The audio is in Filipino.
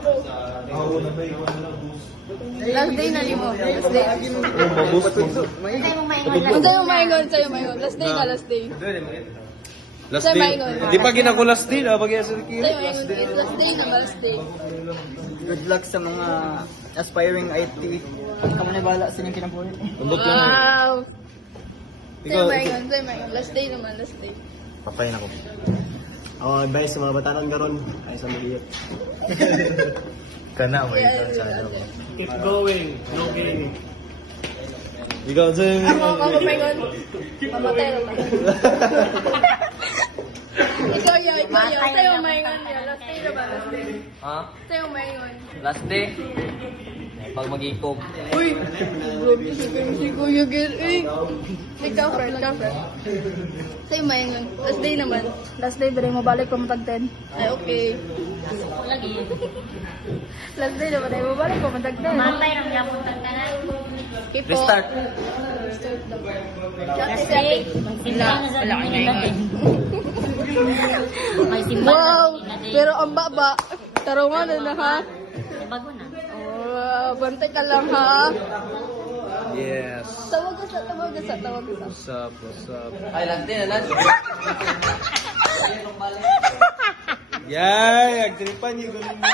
go. Last day na limo. Last day. Unsay mo maingon? Unsay mo maingon sa'yo maingon? Last day ka, last day. Last Sa'yo day. maingon. Di pa ginako last day na pag sa Sa'yo maingon. It's last day na, last day. Good luck sa mga aspiring IT. Kamu na bala sa inyong kinabuhi. Undot lang. Wow. Ikaw, Sa'yo maingon, sa'yo maingon. Last day naman, last day. Papayin ako. Ako advice sa mga batanon karon ay sa maliit. Kana mo Keep going, no gaming. Ikaw sa'yo. Ako maingon. Mamatay naman. Ikaw ya. Sa'yo maingon ya. Last day naman, last day. Ha? Sa'yo maingon. Last day? Pag mag-ikog. Uy! Grabe si Kuya Gil. Eh! Ikaw, friend. Sa'yo maingon. Last day naman. Last day, balik mo balik pamatag 10. Ay, okay. Lagi. Last day naman. Ay, mabalik ko. Matag 10. Matay ng yapon tagtanan. Okay po. Restart. Last day, magsimba na sa amin natin. May simba Wow! na natin. Pero ang baba. Tarungan na ha. Bago na. Oh, bantay ka lang ha. Yes. Tawag ka sa. What's up? Ay, last day na last. Yay! Agtripan niyo. Ganun mo.